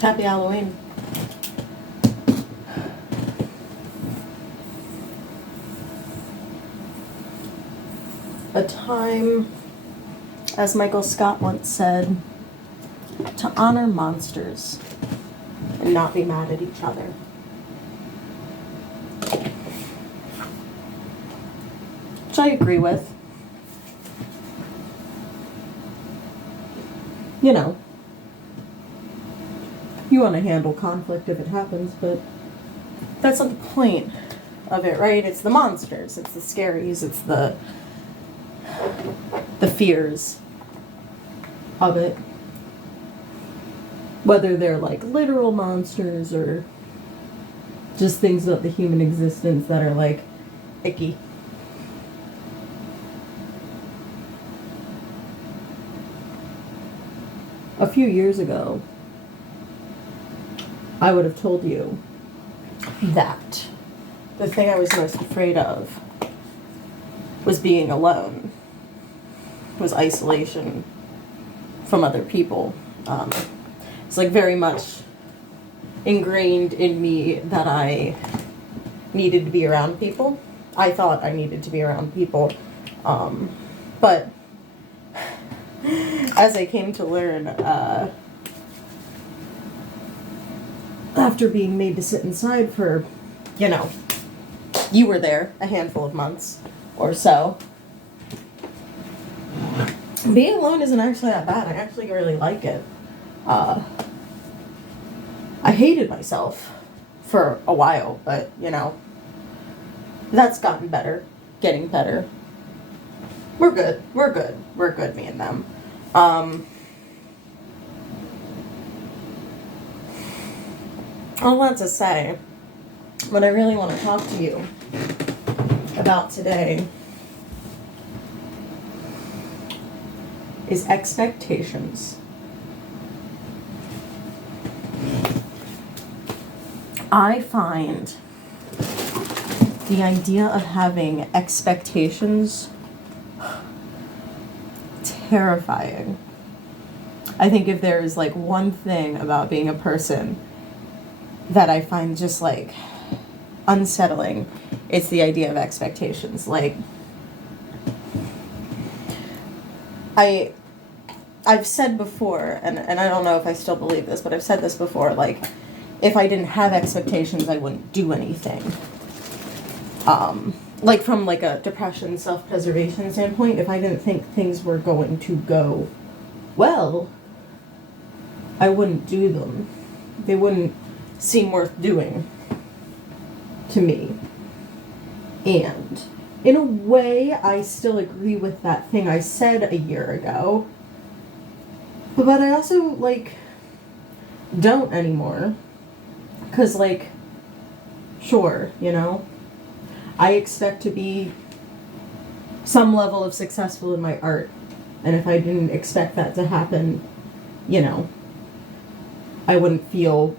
Happy Halloween. A time, as Michael Scott once said, to honor monsters and not be mad at each other. Which I agree with. You know, you want to handle conflict if it happens, but that's not the point of it, right? It's the monsters, it's the scaries, it's the fears of it. Whether they're like literal monsters or just things about the human existence that are like icky. A few years ago, I would have told you that the thing I was most afraid of was being alone, was isolation from other people. It's like very much ingrained in me that I needed to be around people. I thought I needed to be around people. But as I came to learn, after being made to sit inside for, you were there a handful of months or so, being alone isn't actually that bad. I actually really like it. I hated myself for a while, but, that's gotten better, getting better. We're good, me and them. All that to say, what I really want to talk to you about today is expectations. I find the idea of having expectations terrifying. I think if there is like one thing about being a person that I find just like unsettling, it's the idea of expectations. Like, I've said before, and I don't know if I still believe this, but I've said this before, like, if I didn't have expectations, I wouldn't do anything. Like from like a depression, self-preservation standpoint, if I didn't think things were going to go well, I wouldn't do them. They wouldn't seem worth doing to me. And in a way, I still agree with that thing I said a year ago. But I also, like, don't anymore. Because, like, sure, I expect to be some level of successful in my art. And if I didn't expect that to happen, I wouldn't feel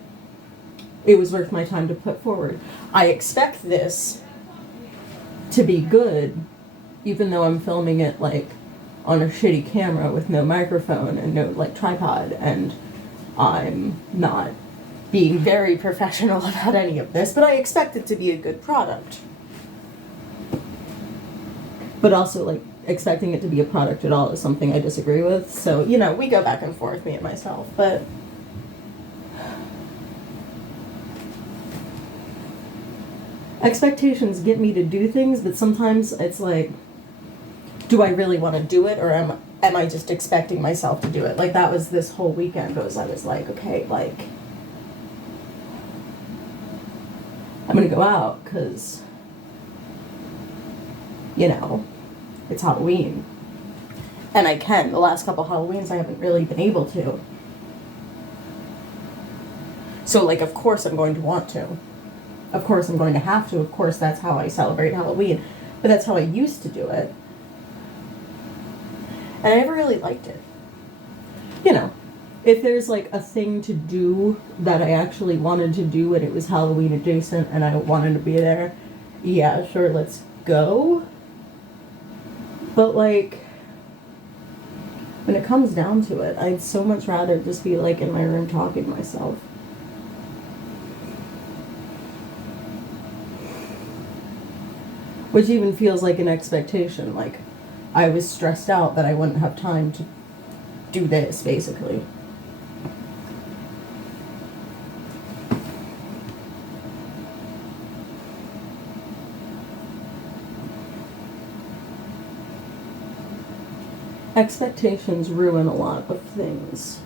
it was worth my time to put forward. I expect this to be good, even though I'm filming it, like, on a shitty camera with no microphone and no, like, tripod, and I'm not being very professional about any of this, but I expect it to be a good product. But also, like, expecting it to be a product at all is something I disagree with, so, we go back and forth, me and myself, but expectations get me to do things, but sometimes it's like, do I really want to do it, or am I just expecting myself to do it? Like, that was this whole weekend, I was like, okay, like, I'm gonna go out, because, it's Halloween. And I can. The last couple Halloweens, I haven't really been able to. So, like, of course I'm going to want to. Of course I'm going to have to. Of course that's how I celebrate Halloween. But that's how I used to do it. And I never really liked it. If there's, like, a thing to do that I actually wanted to do and it was Halloween adjacent and I wanted to be there, yeah, sure, let's go. But, like, when it comes down to it, I'd so much rather just be like in my room talking to myself. Which even feels like an expectation. Like, I was stressed out that I wouldn't have time to do this, basically. Expectations ruin a lot of things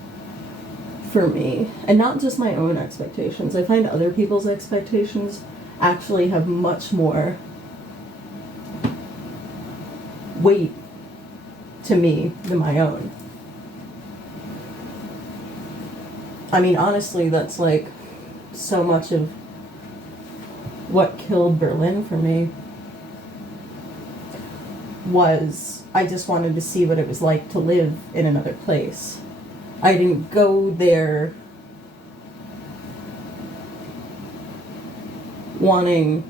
for me. And not just my own expectations. I find other people's expectations actually have much more weight to me than my own. I mean, honestly, that's like so much of what killed Berlin for me. Was I just wanted to see what it was like to live in another place. I didn't go there wanting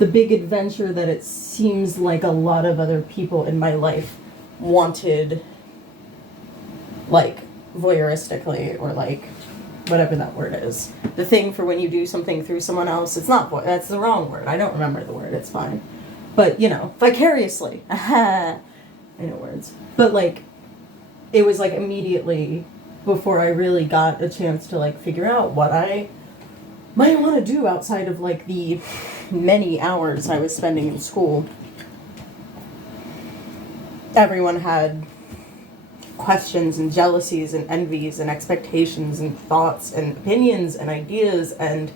the big adventure that it seems like a lot of other people in my life wanted, like, voyeuristically, or like, whatever that word is. The thing for when you do something through someone else, it's not, that's the wrong word. I don't remember the word, it's fine. But, you know, vicariously. I know words. But, like, it was, like, immediately before I really got a chance to, like, figure out what I might want to do outside of, like, the many hours I was spending in school. Everyone had questions and jealousies and envies and expectations and thoughts and opinions and ideas, and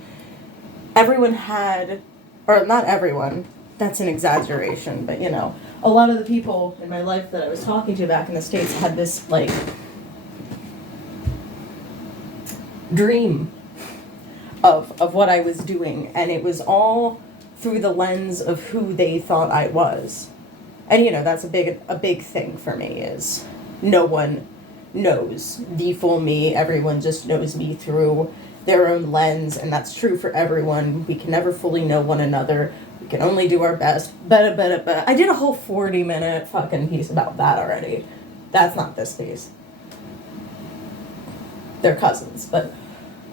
everyone had, or not everyone, that's an exaggeration, but you know, a lot of the people in my life that I was talking to back in the States had this, like, dream of what I was doing, and it was all through the lens of who they thought I was. And you know, that's a big thing for me, is no one knows the full me. Everyone just knows me through their own lens, and that's true for everyone. We can never fully know one another. We can only do our best. I did a whole 40-minute fucking piece about that already. That's not this piece. They're cousins, but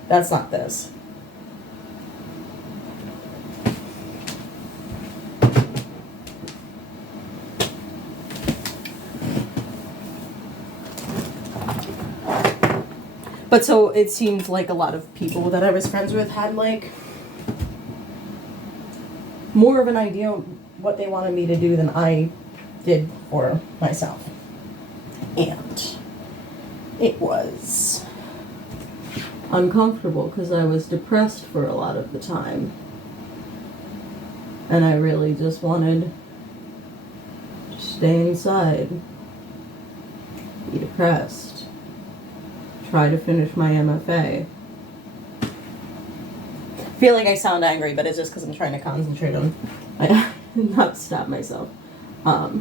that's not this. But so it seemed like a lot of people that I was friends with had, like, more of an idea of what they wanted me to do than I did for myself. And it was uncomfortable because I was depressed for a lot of the time. And I really just wanted to stay inside, be depressed, try to finish my MFA. I feel like I sound angry, but it's just because I'm trying to concentrate on not stop myself. I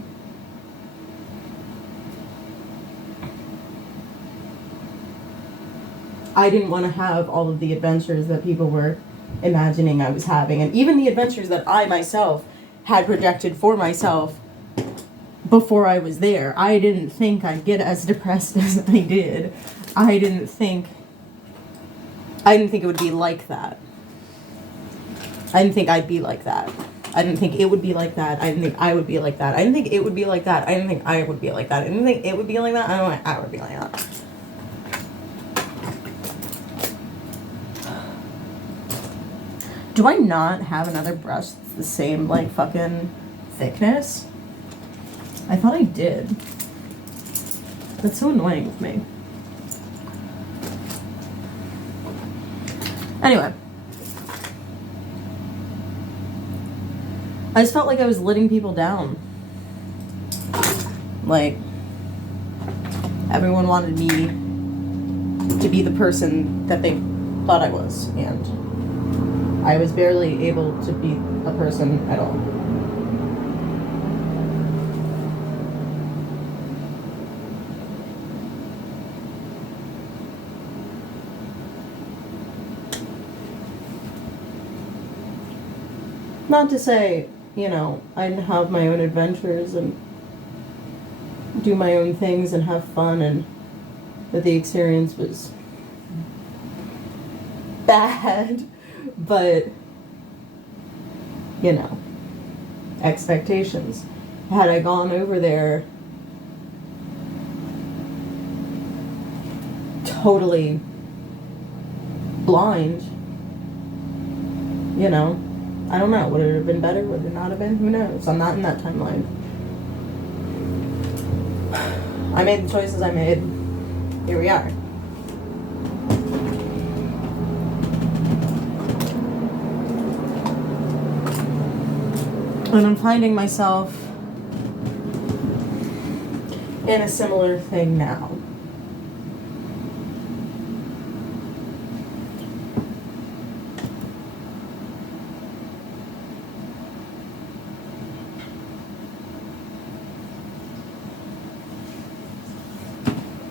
didn't want to have all of the adventures that people were imagining I was having, and even the adventures that I myself had projected for myself before I was there. I didn't think I'd get as depressed as I did. I didn't think it would be like that. I didn't think I'd be like that. I didn't think it would be like that. I didn't think I would be like that. I didn't think it would be like that. I didn't think I would be like that. I didn't think it would be like that. I don't think I would be like that. Do I not have another brush that's the same, like, fucking thickness? I thought I did. That's so annoying with me. Anyway. I just felt like I was letting people down. Like, everyone wanted me to be the person that they thought I was, and I was barely able to be a person at all. Not to say, you know, I didn't have my own adventures, and do my own things and have fun, and that the experience was bad, but, you know, expectations. Had I gone over there totally blind, you know, I don't know. Would it have been better? Would it not have been? Who knows? I'm not in that timeline. I made the choices I made. Here we are. And I'm finding myself in a similar thing now.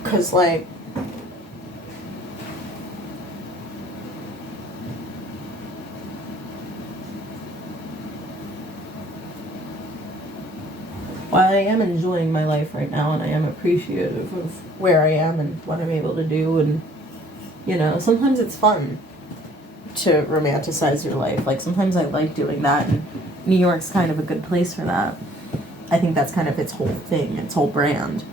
Because, like, while I am enjoying my life right now and I am appreciative of where I am and what I'm able to do, and, you know, sometimes it's fun to romanticize your life. Like, sometimes I like doing that, and New York's kind of a good place for that. I think that's kind of its whole thing, its whole brand.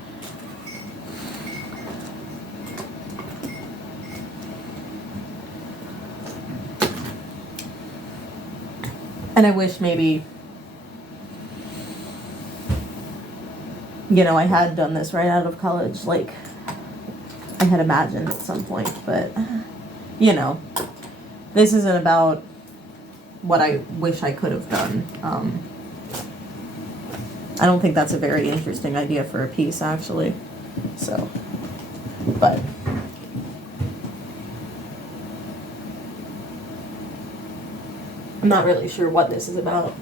And I wish maybe, you know, I had done this right out of college, like I had imagined at some point, but, you know, this isn't about what I wish I could have done. I don't think that's a very interesting idea for a piece, actually, so, but. I'm not really sure what this is about.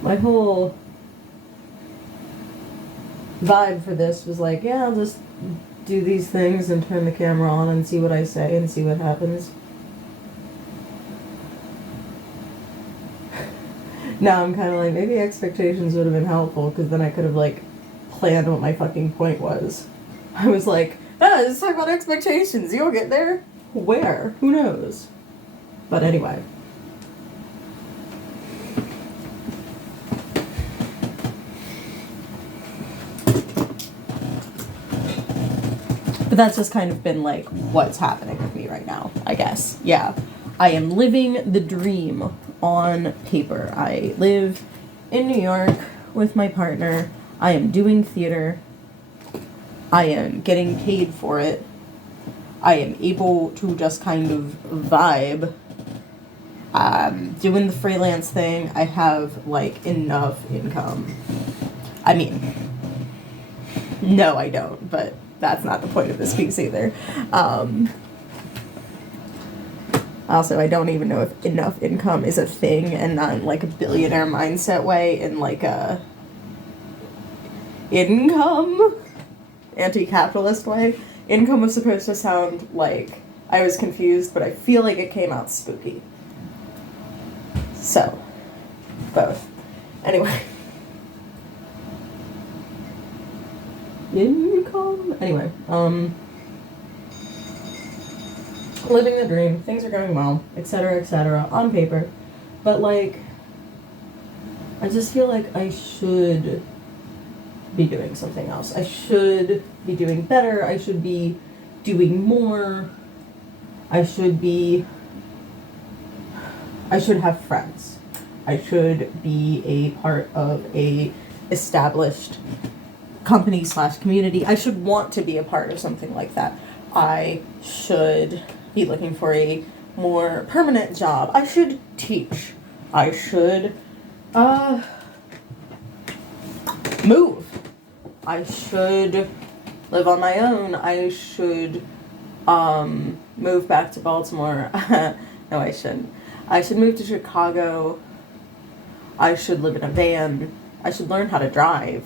My whole vibe for this was like, yeah, I'll just do these things and turn the camera on and see what I say and see what happens. Now I'm kind of like, maybe expectations would have been helpful, because then I could have, like, planned what my fucking point was. I was like, let's talk about expectations. You'll get there. Where? Who knows? But anyway. But that's just kind of been, like, what's happening with me right now, I guess. Yeah. I am living the dream on paper. I live in New York with my partner. I am doing theater. I am getting paid for it. I am able to just kind of vibe. Doing the freelance thing. I have, like, enough income. I mean, no, I don't, but that's not the point of this piece either. Also, I don't even know if enough income is a thing, and not in, like, a billionaire mindset way, in, like, a income anti-capitalist way. Income was supposed to sound like I was confused, but I feel like it came out spooky. So, both. Anyway. Income? Anyway, living the dream, things are going well, etc., on paper. But, like, I just feel like I should be doing something else. I should be doing better. I should be doing more. I should have friends. I should be a part of a established company / community. I should want to be a part of something like that. I should be looking for a more permanent job. I should teach. I should move. I should live on my own. I should move back to Baltimore. No, I shouldn't. I should move to Chicago. I should live in a van. I should learn how to drive.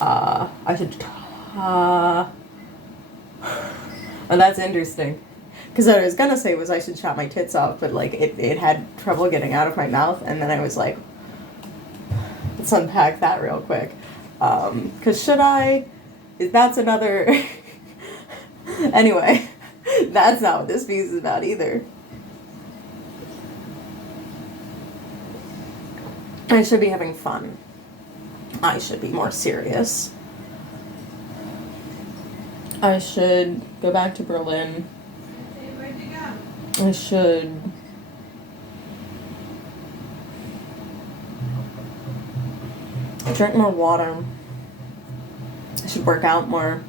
I should, and that's interesting. Because what I was gonna say was I should chop my tits off, but, like, it had trouble getting out of my mouth, and then I was like, let's unpack that real quick. Because should I? That's another... Anyway, that's not what this piece is about either. I should be having fun. I should be more serious. I should go back to Berlin. I should drink more water. I should work out more.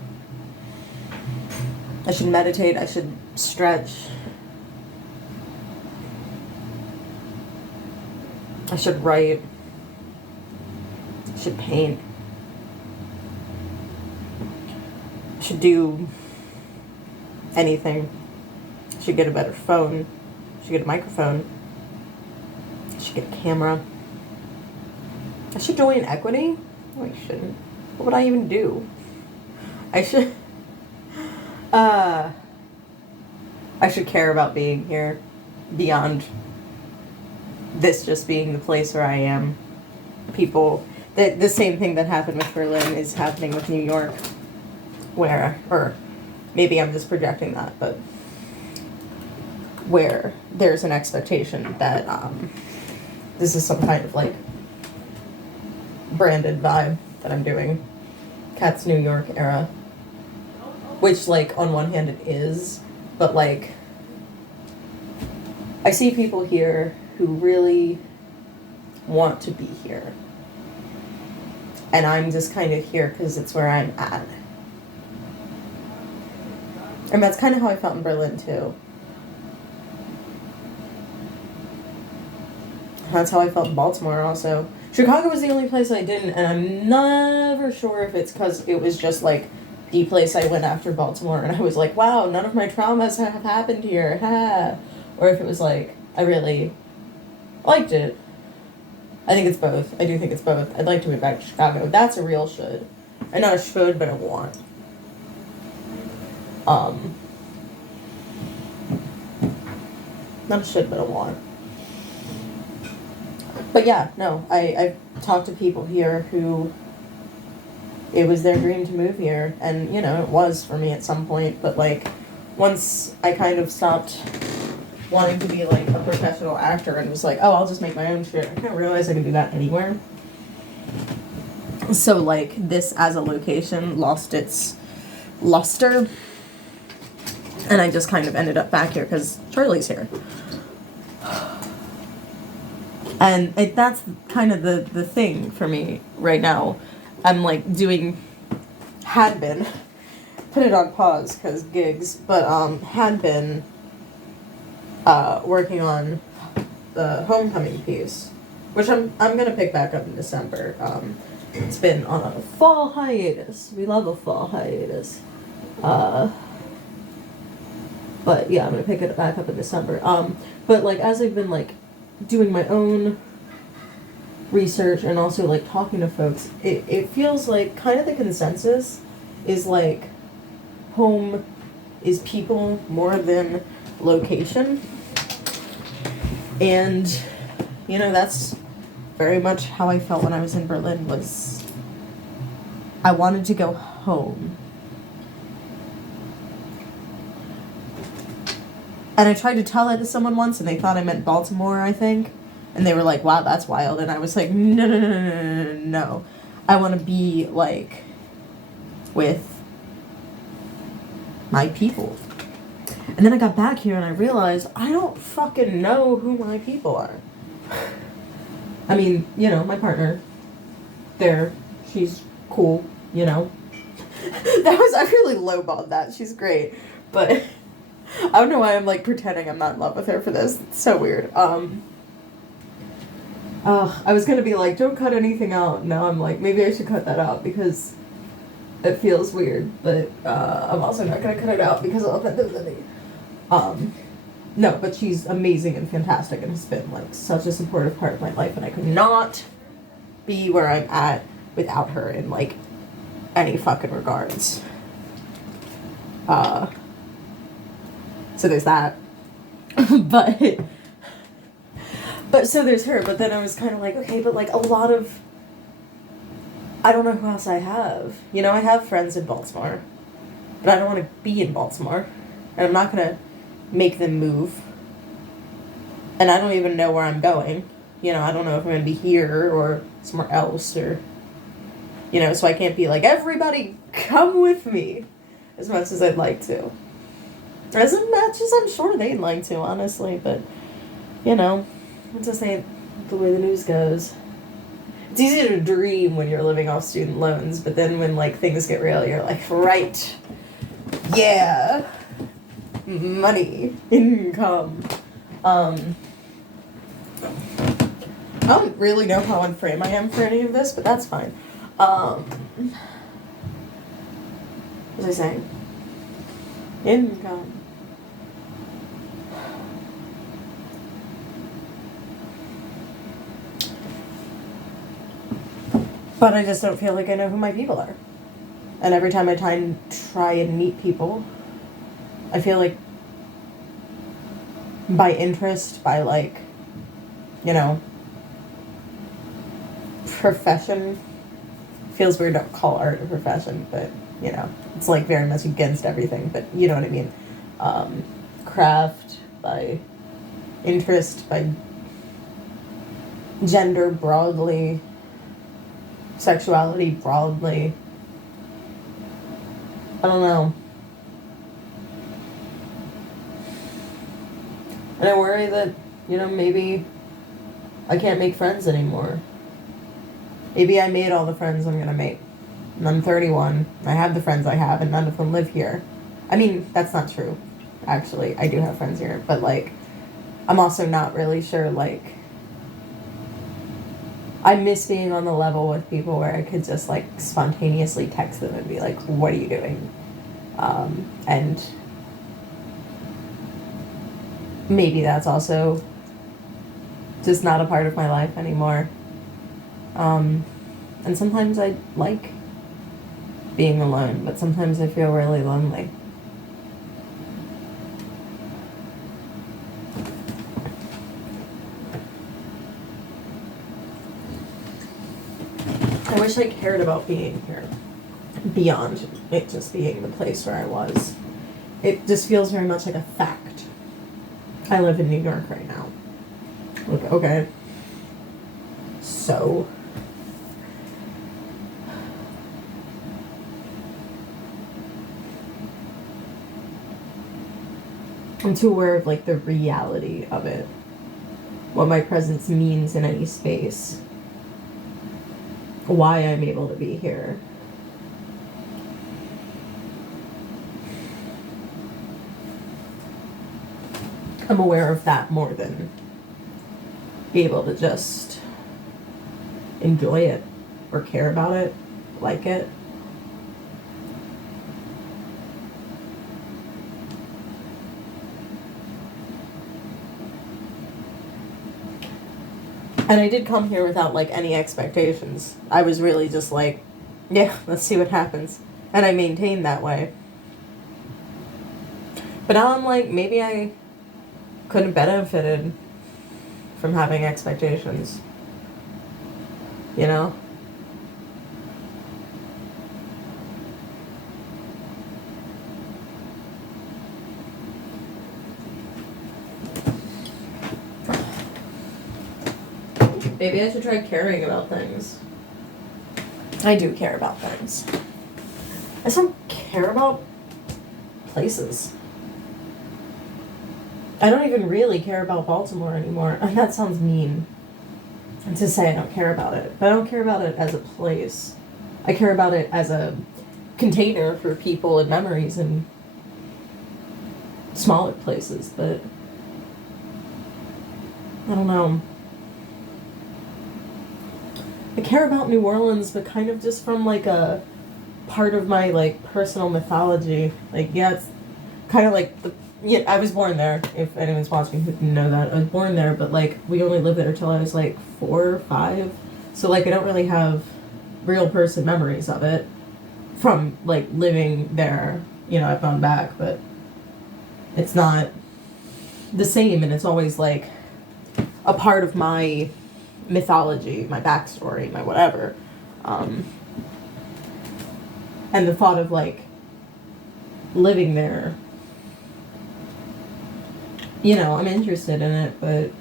I should meditate. I should stretch. I should write. I should paint. I should do anything. I should get a better phone. I should get a microphone. I should get a camera. I should join Equity. No, I shouldn't. What would I even do? I should... I should care about being here beyond this just being the place where I am. People, the same thing that happened with Berlin is happening with New York, where, or maybe I'm just projecting that, but where there's an expectation that this is some kind of like branded vibe that I'm doing. Cat's New York era. Which, like, on one hand it is, but, like, I see people here who really want to be here. And I'm just kind of here because it's where I'm at. And that's kind of how I felt in Berlin, too. That's how I felt in Baltimore, also. Chicago was the only place I didn't, and I'm never sure if it's because it was just, like, the place I went after Baltimore, and I was like, wow, none of my traumas have happened here, ha. Or if it was like, I really liked it. I think it's both. I do think it's both. I'd like to move back to Chicago. That's a real should. And not a should, but a want. Not a should, but a want. But yeah, no, I've talked to people here who it was their dream to move here, and, you know, it was for me at some point, but, like, once I kind of stopped wanting to be, like, a professional actor and was like, oh, I'll just make my own shit, I kind of realized I could do that anywhere. So, like, this as a location lost its luster, and I just kind of ended up back here because Charlie's here. And that's kind of the thing for me right now. I'm like had been, put it on pause because gigs, but had been working on the Homecoming piece, which I'm gonna pick back up in December. It's been on a fall hiatus. We love a fall hiatus. But yeah, I'm gonna pick it back up in December. But like as I've been like doing my own research and also like talking to folks, it feels like kind of the consensus is like home is people more than location. And you know, that's very much how I felt when I was in Berlin. Was I wanted to go home. And I tried to tell that to someone once, and they thought I meant Baltimore, I think. And they were like, wow, that's wild. And I was like, no. I want to be, like, with my people. And then I got back here and I realized I don't fucking know who my people are. I mean, you know, my partner, she's cool, you know. I really lowballed that. She's great. But I don't know why I'm, like, pretending I'm not in love with her for this. It's so weird. I was gonna be like, don't cut anything out. Now I'm like, maybe I should cut that out because it feels weird. But I'm also not gonna cut it out because of authenticity. No, but she's amazing and fantastic and has been, like, such a supportive part of my life. And I could not be where I'm at without her in, like, any fucking regards. So there's that. But so there's her, but then I was kind of like, okay, but like a lot of I don't know who else I have. You know, I have friends in Baltimore, but I don't want to be in Baltimore. And I'm not going to make them move. And I don't even know where I'm going. You know, I don't know if I'm going to be here or somewhere else or, you know, so I can't be like, everybody come with me as much as I'd like to. As much as I'm sure they'd like to, honestly, but, you know, it just ain't the way the news goes. It's easy to dream when you're living off student loans, but then when, like, things get real, you're like, right, yeah, money, income. I don't really know how on frame I am for any of this, but that's fine. What was I saying? Income. But I just don't feel like I know who my people are. And every time I try and meet people, I feel like by interest, by like, you know, profession, feels weird to call art a profession, but, you know, it's like very much against everything, but you know what I mean. Craft, by interest, by gender broadly, sexuality broadly. I don't know. And I worry that, you know, maybe I can't make friends anymore. Maybe I made all the friends I'm gonna make. And I'm 31. I have the friends I have, and none of them live here. I mean, that's not true. Actually, I do have friends here. But, like, I'm also not really sure, like, I miss being on the level with people where I could just, like, spontaneously text them and be like, what are you doing? And maybe that's also just not a part of my life anymore. And sometimes I like being alone, but sometimes I feel really lonely. I wish I cared about being here beyond it just being the place where I was. It just feels very much like a fact. I live in New York right now. Okay. So. I'm too aware of, like, the reality of it. What my presence means in any space. Why I'm able to be here. I'm aware of that more than be able to just enjoy it or care about it, like it. And I did come here without, like, any expectations. I was really just like, yeah, let's see what happens. And I maintained that way. But now I'm like, maybe I could have benefited from having expectations. You know? Maybe I should try caring about things. I do care about things. I just don't care about places. I don't even really care about Baltimore anymore. And that sounds mean to say I don't care about it. But I don't care about it as a place. I care about it as a container for people and memories and smaller places. But I don't know. I care about New Orleans, but kind of just from, like, a part of my, like, personal mythology. Like, yeah, it's kind of like the... Yeah, I was born there, if anyone's watching who didn't know that. I was born there, but, like, we only lived there until I was, like, 4 or 5. So, like, I don't really have real person memories of it from, like, living there. You know, I've gone back, but it's not the same, and it's always, like, a part of my mythology, my backstory, my whatever. And the thought of, like, living there, you know, I'm interested in it, but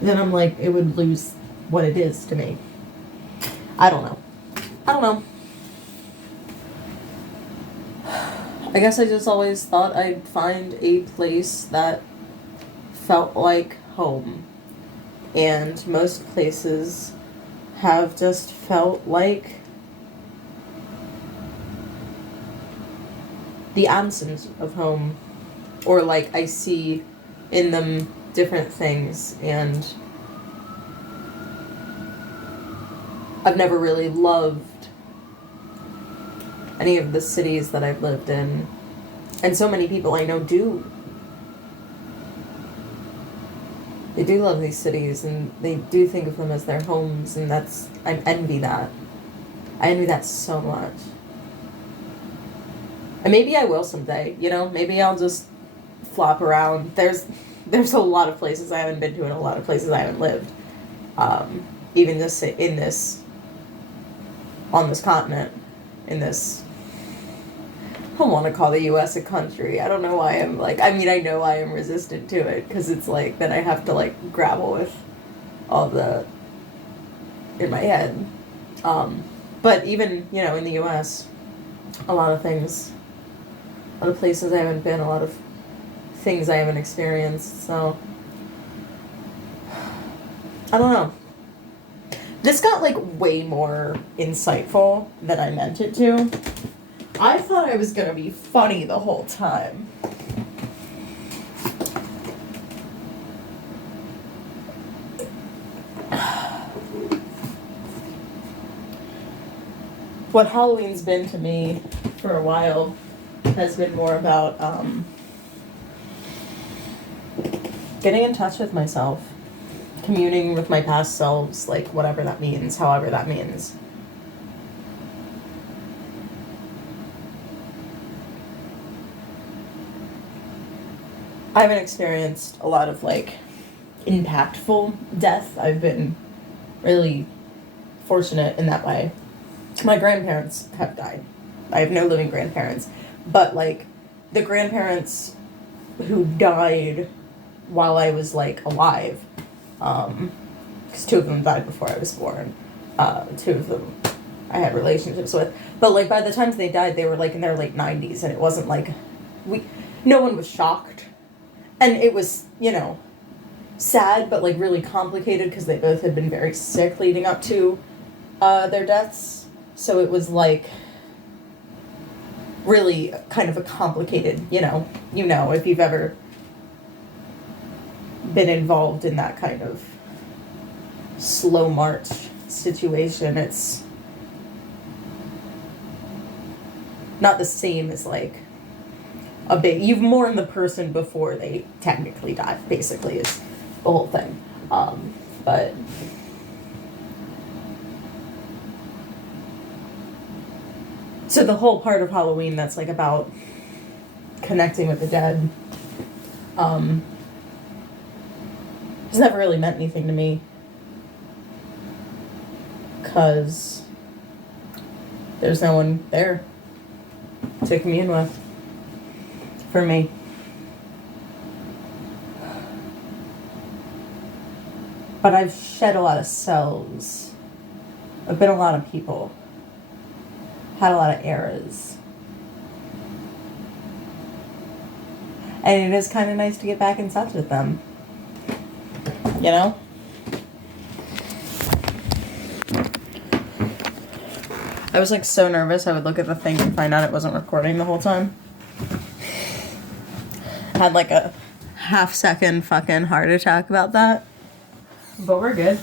then I'm like, it would lose what it is to me. I don't know. I don't know. I guess I just always thought I'd find a place that felt like home. And most places have just felt like the absence of home. Or like I see in them different things, and I've never really loved any of the cities that I've lived in. And so many people I know do. They do love these cities, and they do think of them as their homes, and I envy that. I envy that so much. And maybe I will someday, you know? Maybe I'll just flop around. There's a lot of places I haven't been to and a lot of places I haven't lived. Even just on this continent, I don't want to call the U.S. a country. I don't know why I'm like, I mean, I know I am resistant to it, because it's like, then I have to like grapple with all the, in my head. But even, you know, in the U.S., a lot of places I haven't been, a lot of things I haven't experienced, so, I don't know. This got like way more insightful than I meant it to. I thought I was gonna be funny the whole time. What Halloween's been to me for a while has been more about getting in touch with myself, communing with my past selves, like whatever that means, however that means. I haven't experienced a lot of like impactful death. I've been really fortunate in that way. My grandparents have died. I have no living grandparents, but like the grandparents who died while I was like alive, because 2 of them died before I was born. 2 of them I had relationships with, but like by the time they died, they were like in their late 90s, and it wasn't like no one was shocked. And it was, you know, sad, but like really complicated, because they both had been very sick leading up to their deaths. So it was like really kind of a complicated, you know, if you've ever been involved in that kind of slow march situation, it's not the same as like you've mourned the person before they technically die, basically, is the whole thing. But so the whole part of Halloween that's like about connecting with the dead has never really meant anything to me, because there's no one there to commune with for me. But I've shed a lot of cells. I've been a lot of people. Had a lot of eras. And it is kind of nice to get back in touch with them. You know? I was like so nervous I would look at the thing and find out it wasn't recording the whole time. Had like a half-second fucking heart attack about that. But we're good.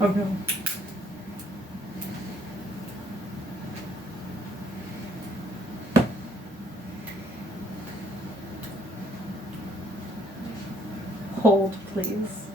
Okay. Hold, please.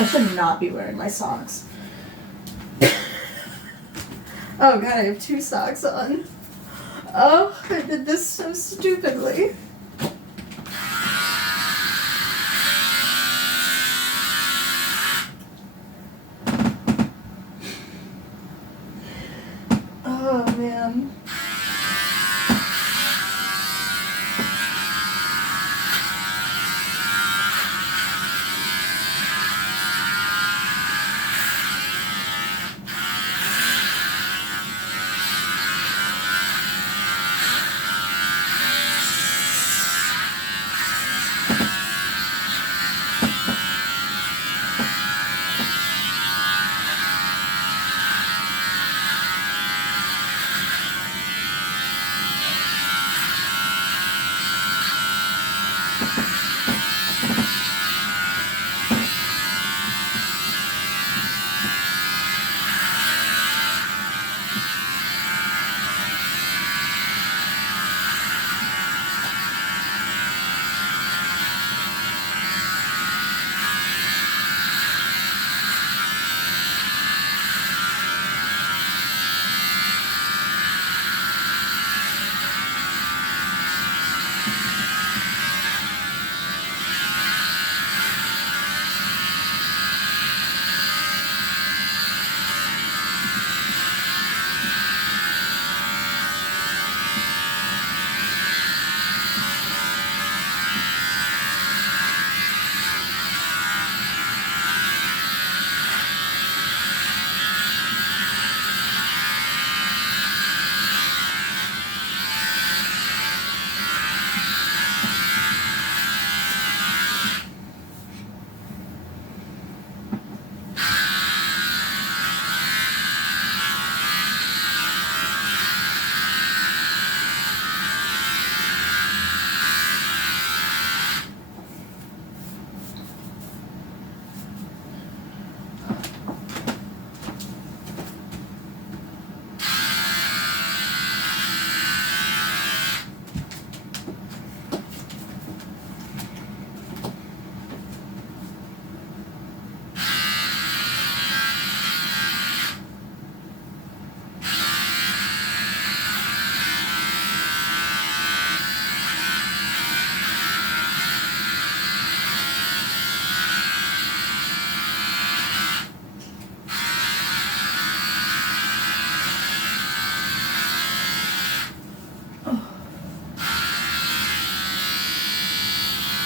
I should not be wearing my socks. Oh god, I have 2 socks on. Oh, I did this so stupidly. Oh man.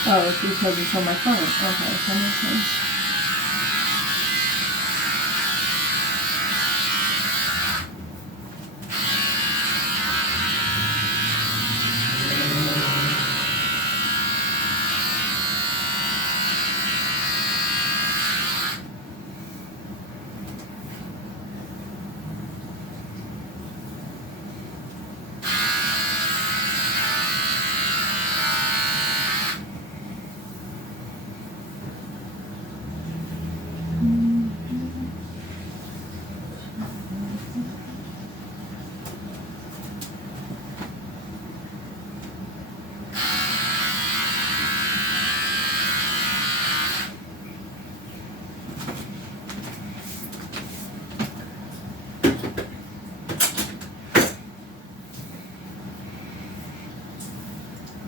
Oh, it's because it's on my phone. Okay, that makes sense.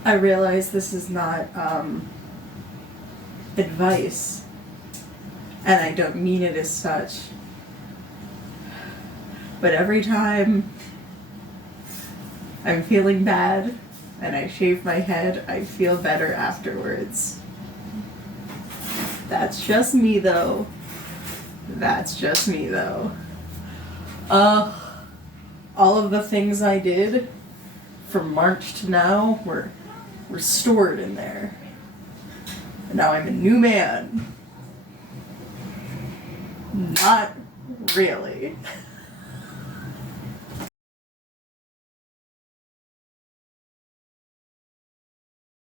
I realize this is not advice, and I don't mean it as such, but every time I'm feeling bad and I shave my head, I feel better afterwards. That's just me though. That's just me though. All of the things I did from March to now were stored in there. And now I'm a new man. Not really.